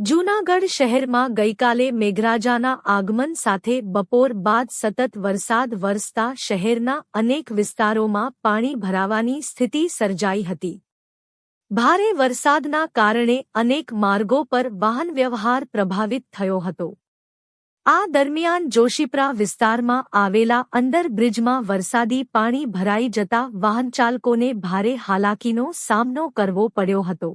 જૂનાગઢ શહેરમાં ગઈકાલે મેઘરાજાના આગમન સાથે બપોર બાદ સતત વરસાદ વરસતા શહેરના અનેક વિસ્તારોમાં પાણી ભરાવાની સ્થિતિ સર્જાઈ હતી। ભારે વરસાદના કારણે અનેક માર્ગો પર વાહનવ્યવહાર પ્રભાવિત થયો હતો। આ દરમિયાન જોશીપરા વિસ્તારમાં આવેલા અંડરબ્રિજમાં વરસાદી પાણી ભરાઈ જતા વાહનચાલકોને ભારે હાલાકીનો સામનો કરવો પડ્યો હતો।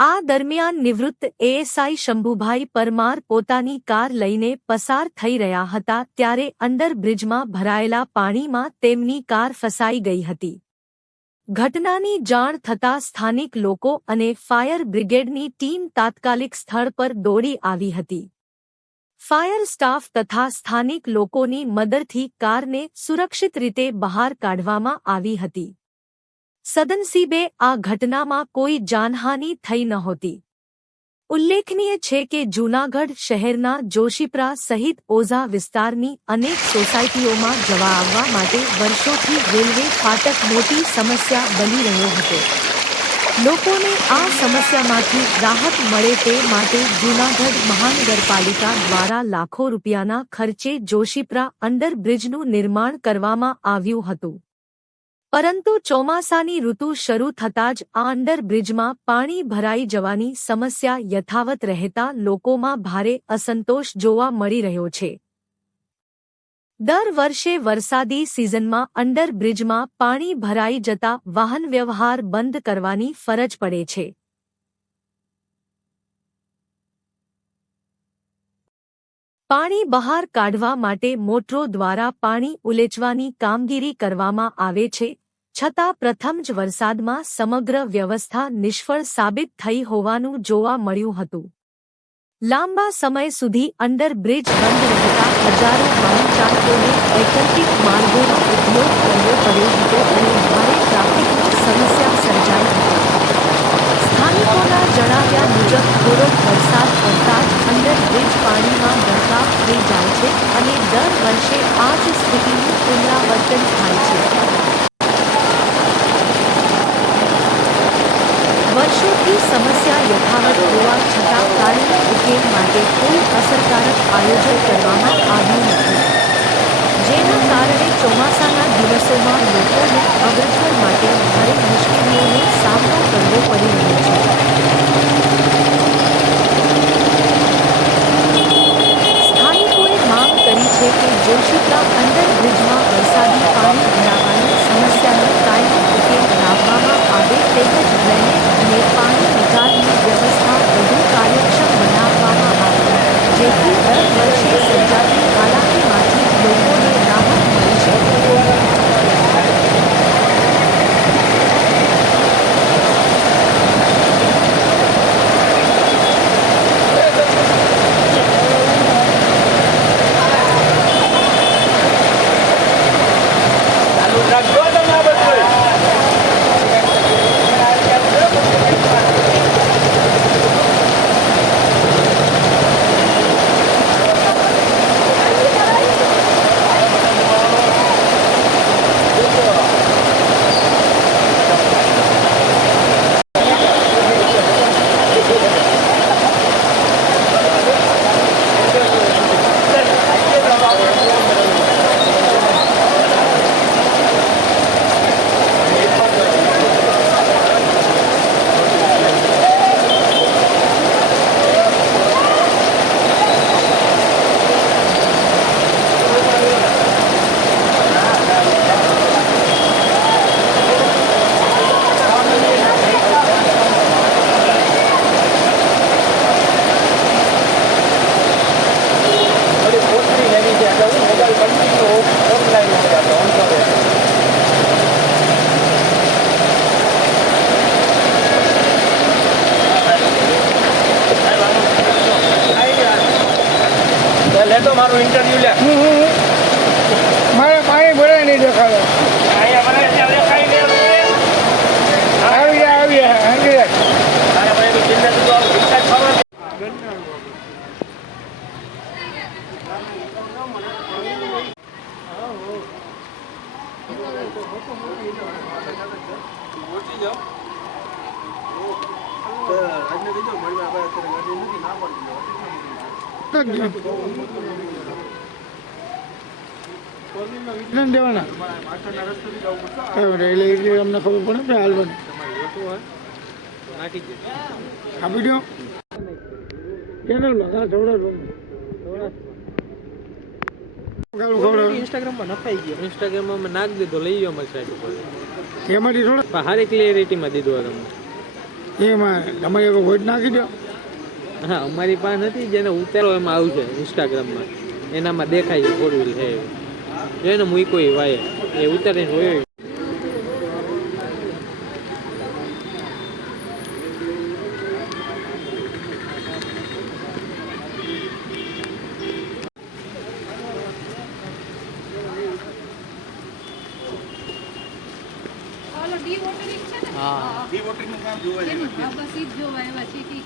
આ દરમિયાન નિવૃત્ત એએસઆઈ શંભુભાઈ પરમાર પોતાની કાર લઈને પસાર થઈ રહ્યા હતા ત્યારે અંડરબ્રિજમાં ભરાયેલા પાણીમાં તેમની કાર ફસાઈ ગઈ હતી। ઘટનાની જાણ થતાં સ્થાનિક લોકો અને ફાયર બ્રિગેડની ટીમ તાત્કાલિક સ્થળ પર દોડી આવી હતી। ફાયર સ્ટાફ તથા સ્થાનિક લોકોની મદદથી કારને સુરક્ષિત રીતે બહાર કાઢવામાં આવી હતી। સદનસીબે આ ઘટનામાં કોઈ જાનહાનિ થઈ નહોતી। ઉલ્લેખનીય છે કે જૂનાગઢ શહેરના જોશીપરા સહિત ઓઝા વિસ્તારની અનેક સોસાયટીઓમાં જવા આવવા માટે વર્ષોથી રેલવે ફાટક મોટી સમસ્યા બની રહ્યો હતો। લોકોને આ સમસ્યામાંથી રાહત મળે તે માટે જૂનાગઢ મહાનગરપાલિકા દ્વારા લાખો રૂપિયાના ખર્ચે જોશીપરા અંડરબ્રિજનું નિર્માણ કરવામાં આવ્યું હતું। પરંતુ ચોમાસાની ઋતુ શરૂ થતાં જ આ અંડરબ્રિજમાં પાણી ભરાઈ જવાની સમસ્યા યથાવત રહેતા લોકોમાં ભારે અસંતોષ જોવા મળી રહ્યો છે। દર વર્ષે વરસાદી સિઝનમાં અંડરબ્રિજમાં પાણી ભરાઈ જતા વાહનવ્યવહાર બંધ કરવાની ફરજ પડે છે। પાણી બહાર કાઢવા માટે મોટરો દ્વારા પાણી ઉલેચવાની કામગીરી કરવામાં આવે છે, છતાં પ્રથમ જ વરસાદમાં સમગ્ર વ્યવસ્થા નિષ્ફળ સાબિત થઈ હોવાનું જોવા મળ્યું હતું। લાંબા સમય સુધી અંડરબ્રિજ બંધ રહેતા હજારો વાહનચાલકોને વૈકલ્પિક માર્ગોનો ઉપયોગ કરવો પડ્યો હતો અને ભારે ટ્રાફિકની સમસ્યા સર્જાઈ હતી। સ્થાનિકોના જણાવ્યા મુજબ થોડો વરસાદ પડતા જ અંડરબ્રિજ પાણીમાં ગરકાવ થઈ જાય છે અને દર વર્ષે આ જ સ્થિતિનું પુનરાવર્તન થાય છે। વર્ષોથી સમસ્યા યથાવત હોવા છતાં કાયમી ઉકેલ માટે કોઈ અસરકારક આયોજન કરવામાં આવ્યું નથી, જેના કારણે ચોમાસાના દિવસોમાં લોકોને અવરજવર માટે ભારે મુશ્કેલીઓનો સામનો કરવો પડી રહ્યો છે। સ્થાનિકોએ માંગ કરી છે કે જોશીપરા અંડરબ્રિજમાં વરસાદી પાણી ભરાવાની સમસ્યાનો કાયમી ઉકેલ લાવવામાં આવે તેમજ ડ્રેનેજ અને પાણી નિકાલની વ્યવસ્થા વધુ કાર્યક્ષમ બનાવવામાં આવે, જેથી દર વર્ષે સર્જાતી હાલાકીમાંથી લોકોને રાહત મળી શકે। લેતો મારું ઇન્ટરવ્યુ લે મારે પાણી ભરાય નહીં દેખાડો અહીંયા મને ત્યાં દેખાય ને આવી તારા ભાઈ ચિંતા તો વિચાર ખબર આજને કીધું મળવા આપણે અત્યારે ગાડી નથી દેવાના એટલે એટલે અમને ખબર પડે ને હાલવાની આપી દો ચેનલમાં ઇન્સ્ટાગ્રામમાં નખાઈ ગયો. ઇન્સ્ટાગ્રામમાં મેં નાખી દીધો, લઈ ગયો મારી સાઈડ ઉપર. એમાંથી થોડા પણ સારી ક્લિયરિટીમાં દીધો તમે. એમાં તમારે એક વોટ નાખી દો. હા, અમારી પાસે નથી, જેને ઉતારો એમાં આવશે ઇન્સ્ટાગ્રામમાં, એનામાં દેખાય છે 4 વ્હીલ છે એને મૂકો એ વાય એ ઉતારીને હોય.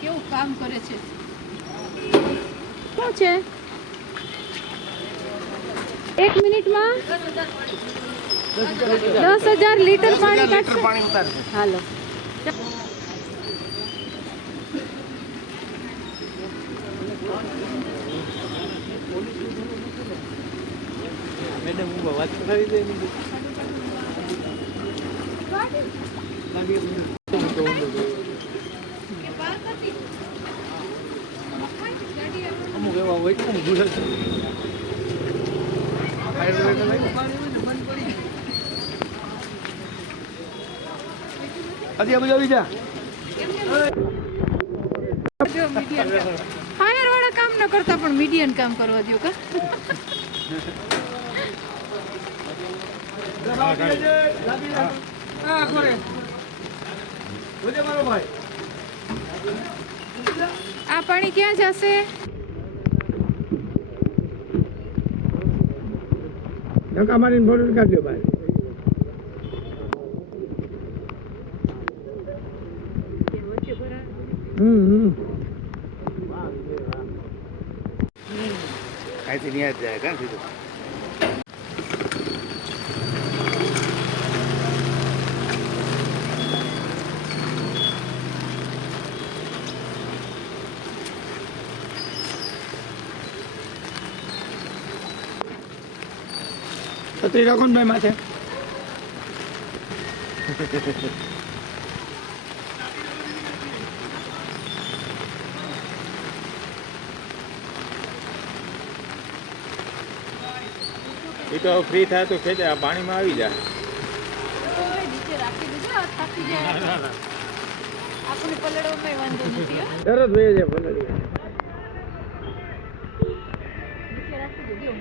કેવું કામ કરે છે? શું છે 1 મિનિટમાં 10,000 લીટર પાણી કાઢશે. હાલો મેડમ હું વાત કરાવી દે અમુક એવા હોય કે ભૂલ ફાયર વાળા કામ ન કરતા પણ મીડિયન કામ કરવા દો કા. આ પાણી ક્યાં જશે? ધક્કા મારીને ફોટો કાઢ્યો ભાઈ. અહીંથી ન્યા જ જાય કાં સીધું. છત્રી રાખો ને ભાઈ માથે. એ તો ફ્રી થાય તો ખેંચે આ પાણીમાં આવી જાય. નીચે રાખી દેજો, થાકી જાય આપણે પલળવામાં વાંધો નથી. તરત ભાઈ છે પલળી. નીચે રાખી દેજો.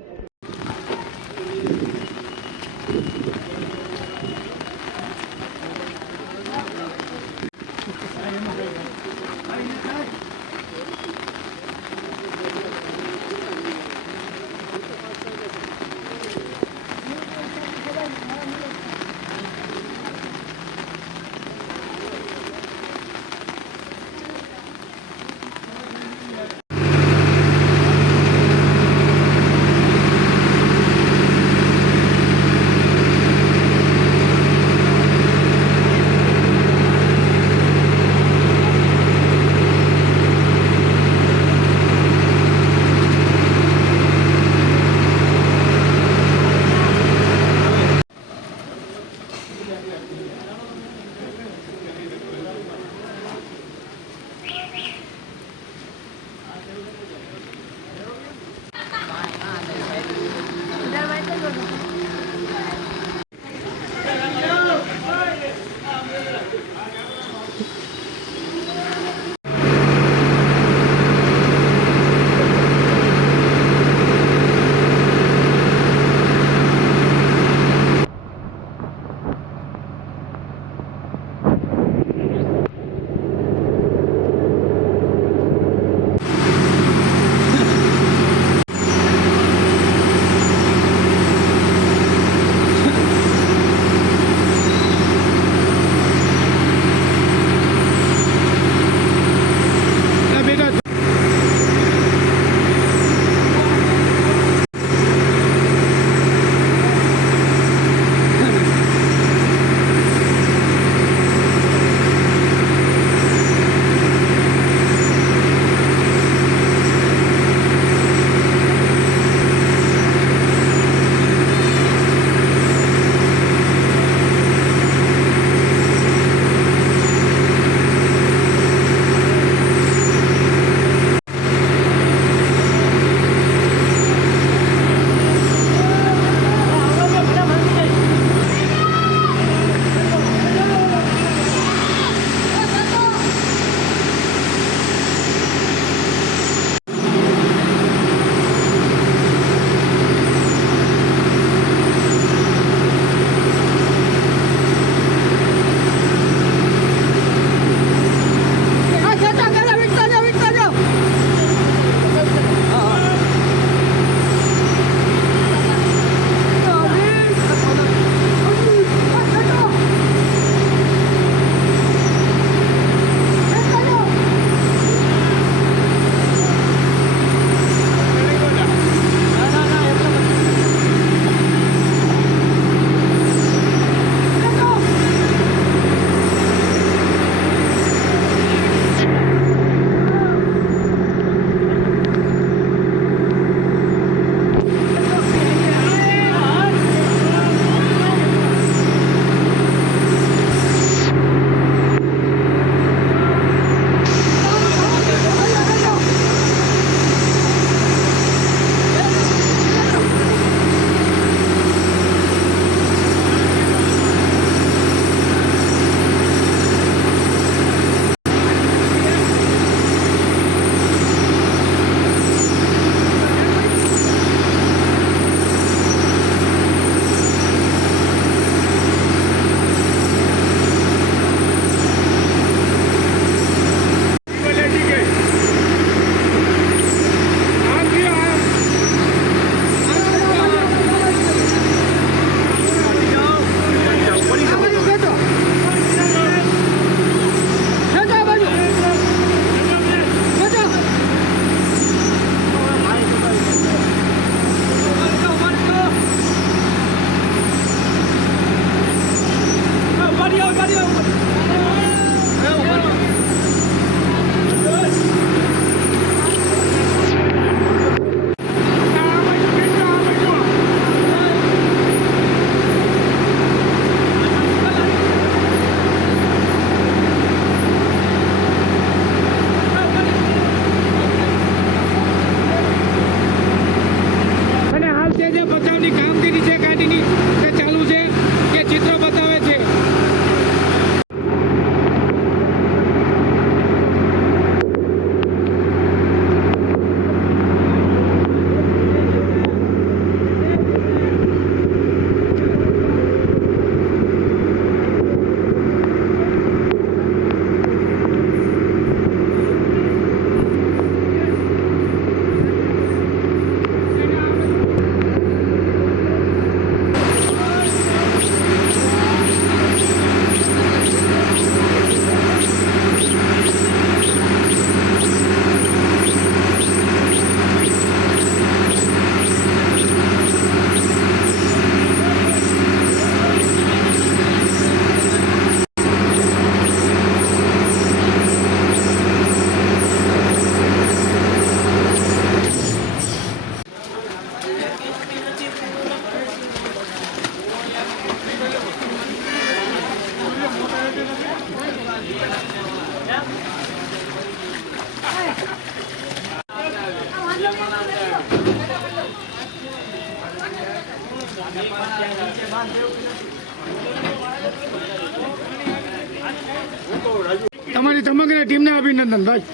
તમારી સમગ્ર ટીમને અભિનંદન ભાઈ,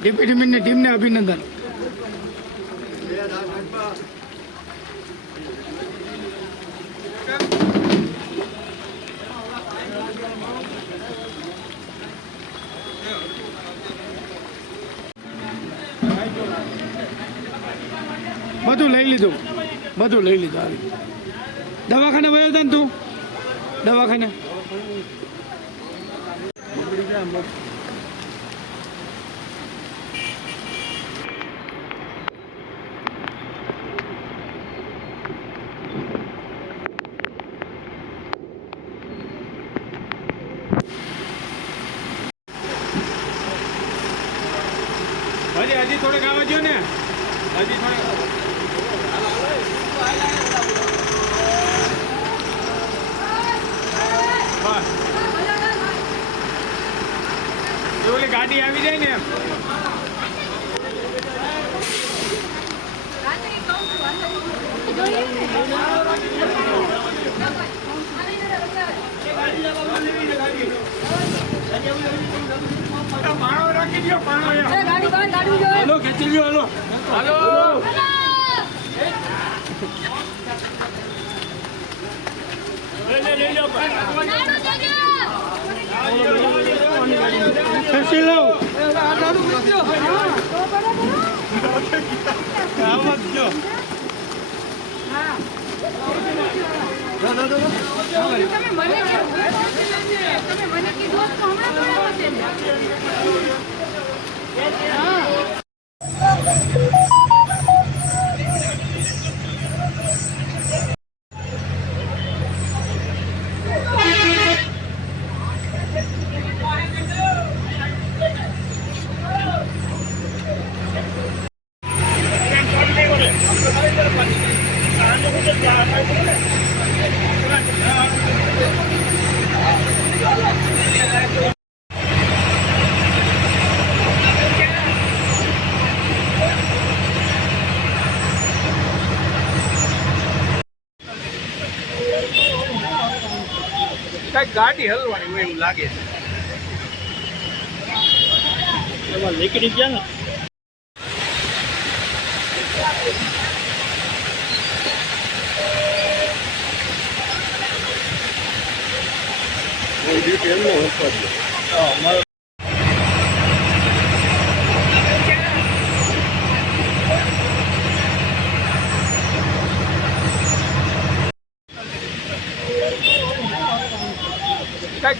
ડેપ્યુટી ટીમને અભિનંદન. બધું લઈ લીધું, બધું લઈ લીધું. આવી દવાખાને વયો હતા ને તું? દવાખાને હજી થોડેક આવવા જો ને, હજી થોડેક. ઓલી ગાડી આવી જાય ને એમ. પાણો રાખી દો, પાણો. હાલો ખેંચી લ્યો, હાલો હાલો. ખેંચી લો. તમે મને કીધું તો હમણાં બરાબર છે ને. ગાડી હલવાની હોય એવું લાગે છે. એમાં નીકળી ગયા ને.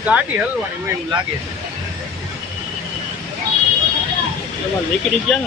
ગાડી હલવાની હોય એવું લાગે છે. એમાં નીકળી ગયા ને.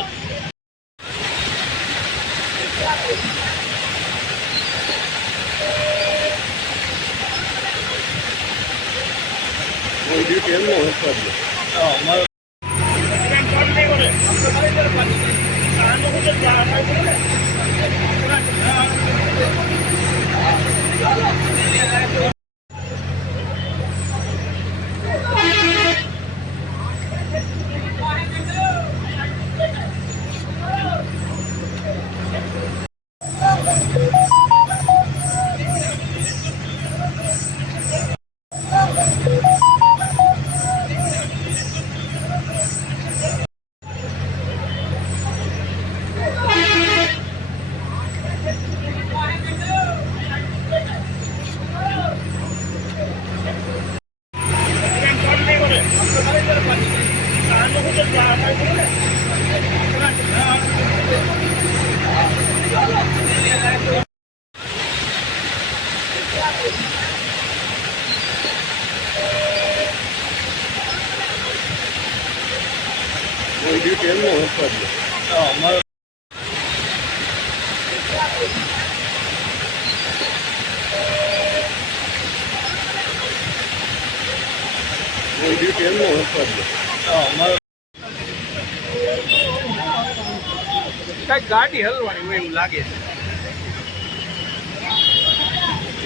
ગાડી હલવાની હોય એવું લાગે છે.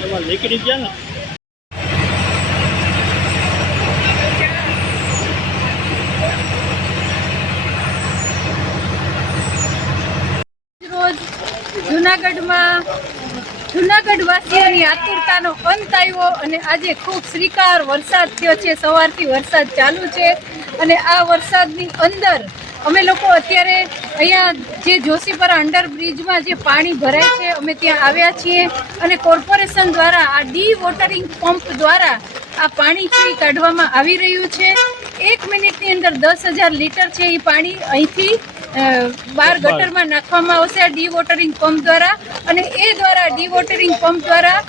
એમાં નીકળી ગયા ને. જુનાગઢ વાસીઓની આતુરતાનો અંત આવ્યો અને આજે ખૂબ શ્રીકાર વરસાદ થયો છે. સવારથી વરસાદ ચાલુ છે અને આ વરસાદની અંદર અમે લોકો અત્યારે અહીંયા જે જોશીપરા અંડરબ્રિજમાં જે પાણી ભરાય છે અમે ત્યાં આવ્યા છીએ અને કોર્પોરેશન દ્વારા આ ડી વોટરિંગ પંપ દ્વારા આ પાણી છે એ કાઢવામાં આવી રહ્યું છે. 1 મિનિટની અંદર 10,000 લીટર છે એ પાણી અહીંથી બહાર ગટરમાં નાખવામાં આવશે આ ડી વોટરિંગ પંપ દ્વારા. અને એ દ્વારા ડી વોટરિંગ પંપ દ્વારા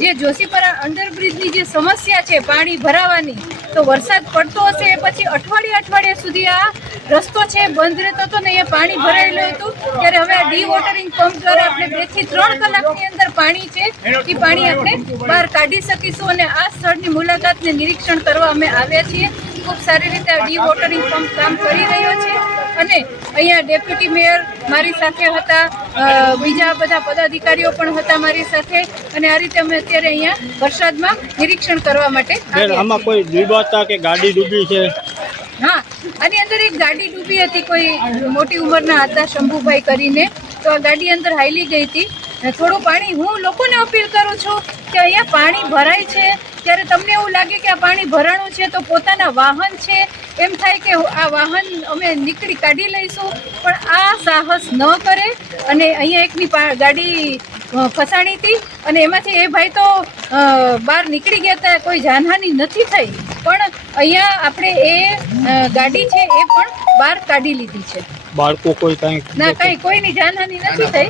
જે જોશીપરા અંડરબ્રિજની જે સમસ્યા છે પાણી ભરાવાની, તો વરસાદ પડતો હશે એ પછી અઠવાડિયા સુધી આ રસ્તો છે બંધ રહેતો હતો ને અહીંયા પાણી ભરાયેલું હતું. ત્યારે હવે આ ડી વોટરિંગ પંપ દ્વારા આપણે 2 થી 3 કલાકની અંદર પાણી છે એ પાણી આપણે બહાર કાઢી શકીશું. અને આ સ્થળની મુલાકાતને નિરીક્ષણ કરવા અમે આવ્યા છીએ. ખૂબ સારી રીતે આ ડી વોટરિંગ પંપ કામ કરી રહ્યો છે અને અહીંયા ડેપ્યુટી મેયર મારી સાથે હતા, બીજા બધા પદાધિકારીઓ પણ હતા મારી સાથે અને આ રીતે અમે અત્યારે અહીંયા વરસાદમાં નિરીક્ષણ કરવા માટે આમાં કોઈ વિવાદતા કે ગાડી ડૂબી છે? હા, આની અંદર એક ગાડી ડૂબી હતી, કોઈ મોટી ઉંમરના હતા શંભુભાઈ કરીને, તો આ ગાડી અંદર હાઈલી ગઈ હતી. થોડું પાણી, હું લોકોને અપીલ કરું છું કે અહીંયા પાણી ભરાય છે ત્યારે તમને એવું લાગે કે આ પાણી ભરાણું છે તો પોતાના વાહન છે એમ થાય કે આ વાહન અમે કાઢી લઈશું, પણ આ સાહસ ન કરે. અને અહીંયા એકની ગાડી ફસાણી હતી અને એમાંથી એ ભાઈ તો બહાર નીકળી ગયા હતા, કોઈ જાનહાની નથી થઈ, પણ અહીંયા આપણે એ ગાડી છે એ પણ બહાર કાઢી લીધી છે. બાળકો કોઈ કંઈ ના, કોઈની જાનહાની નથી થઈ.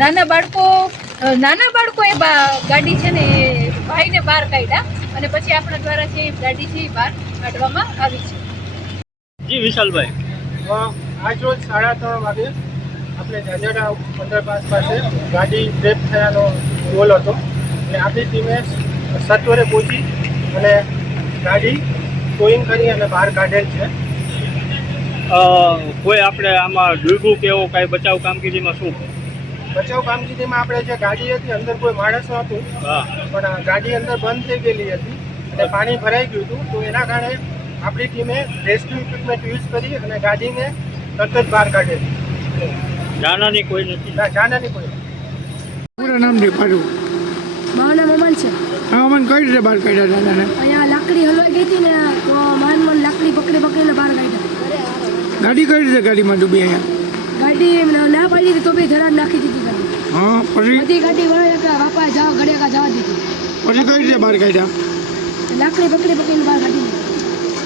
નાના બાળકો એ ગાડી છે ને એ ભાઈને બહાર કાઢ્યા અને પછી આપણા દ્વારા જે ગાડી છે એ બહાર કાઢવામાં આવી છે. જી વિશાલભાઈ, આજ રોજ 3:30 વાગે આપણે જાજાડા અંડરપાસ પાસે ગાડી ટ્રેપ થયાનો કોલ હતો અને આપણી ટીમે સત્વરે પહોંચી અને ગાડી ટોઈંગ કરી અને બહાર કાઢેલ છે. કોઈ આપણે આમાં ડૂબ્યું કે એવું કાંઈ બચાવ કામગીરીમાં શું? બચાવ કામગીરીમાં આપણે જે ગાડી હતી અંદર કોઈ માણસ નહોતું, પણ ગાડી અંદર બંધ થઈ ગયેલી હતી અને પાણી ભરાઈ ગયું હતું. તો એના કારણે આપણી ટીમે રેસ્ક્યુ ઇક્વિપમેન્ટ યુઝ કરી અને ગાડીને તરત જ બહાર કાઢેલી. જાનહાની કોઈ નથી? ના, જાનહાની કોઈ. પૂરા નામ નહીં પાડું. મારું નામ અમન છે. હા, અમન કઈ રીતે બહાર કાઢ્યા દાદાને? અહીંયા લાકડી હલવાઈ ગઈ હતી ને તો માન લાકડી પકડીને બહાર કાઢ્યા. ગાડી કઈ રીતે ગાડીમાં ડૂબી અહીંયા? ગાડી ના પાડી હતી તો બી ધરાડ નાખી દીધી ગાડી. હા, પછી બધી ગાડી વળે કે બાપા જાઓ ઘડિયા જવા દીધી. પછી કઈ રીતે બહાર કાઢ્યા? લાકડી પકડીને બહાર કાઢી.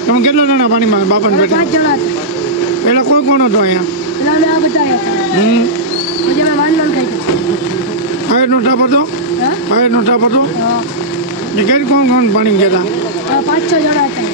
તમે કેટલા જણા પાણીમાં બાપાને 5 બેઠા? જણા હતા. પેલા કોઈ કોણ હતો અહીંયા? પેલા અમે આ બધા હતા. પછી અમે વાનલોન કાઢ્યું. ફાયરનો ટાપ હતો? હા, ફાયરનો ટાપ હતો? હા, ને કઈ કોણ પાણી ગયા હતા? 5-6 જણા હતા.